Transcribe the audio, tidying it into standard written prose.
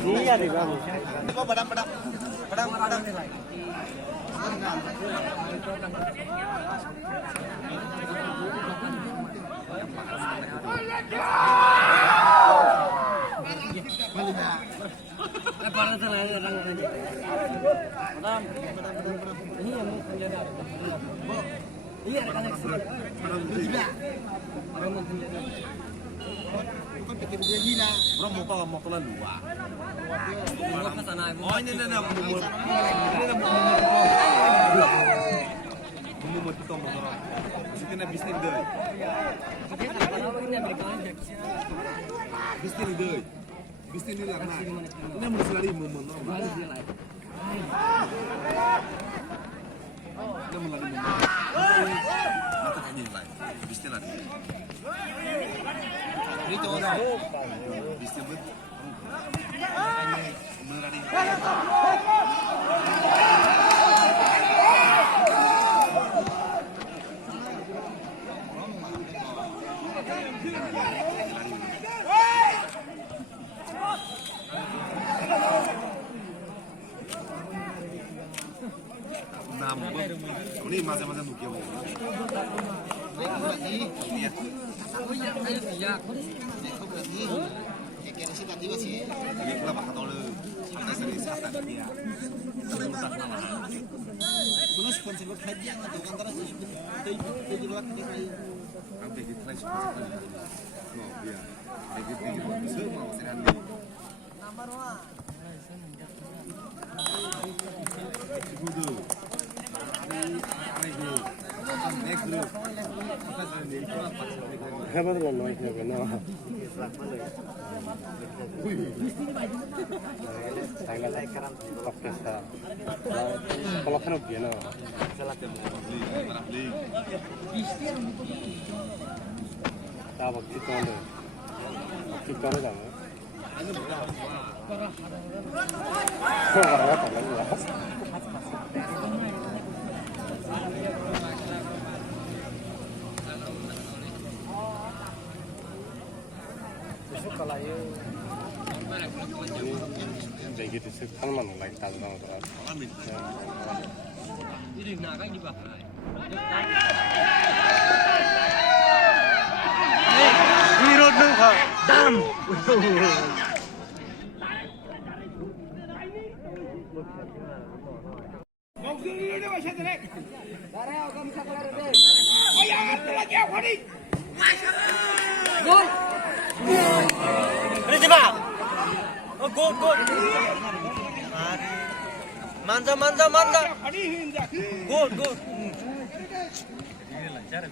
Iya nih bang. Padang. Bro mau keluar dua. Oh ini mau kita motor. Kita bisnis deh. Bisnis deh. Bisnis ini lama. Ini mau selari mau motor. Ini mau lari motor. Mata kayak gini lah. Bisnis lagi. Ini tuh orang. Bisnis betul. Melari. Ini masa-masa nukia mau. Iya. Ini kenapa kata lu? Santai serius santai dia. Belum sponsor buat hadiah atau antara di luar dari sampai di trash. No, dia. Begitu bisa mau serang di. Nomor 1. Gudu. Hebat kan loh itu kan. Saya lagi keram podcast ta. Kalau kan dia no. Salah temu beli. Tahu kita ada. Kita ada. Ini berapa? Kalau ini jadi itu kan lagi tahu kan. Ini naga juga. Hero dong kak. Dam. Gol. Mantap. Gol. Ini lancar.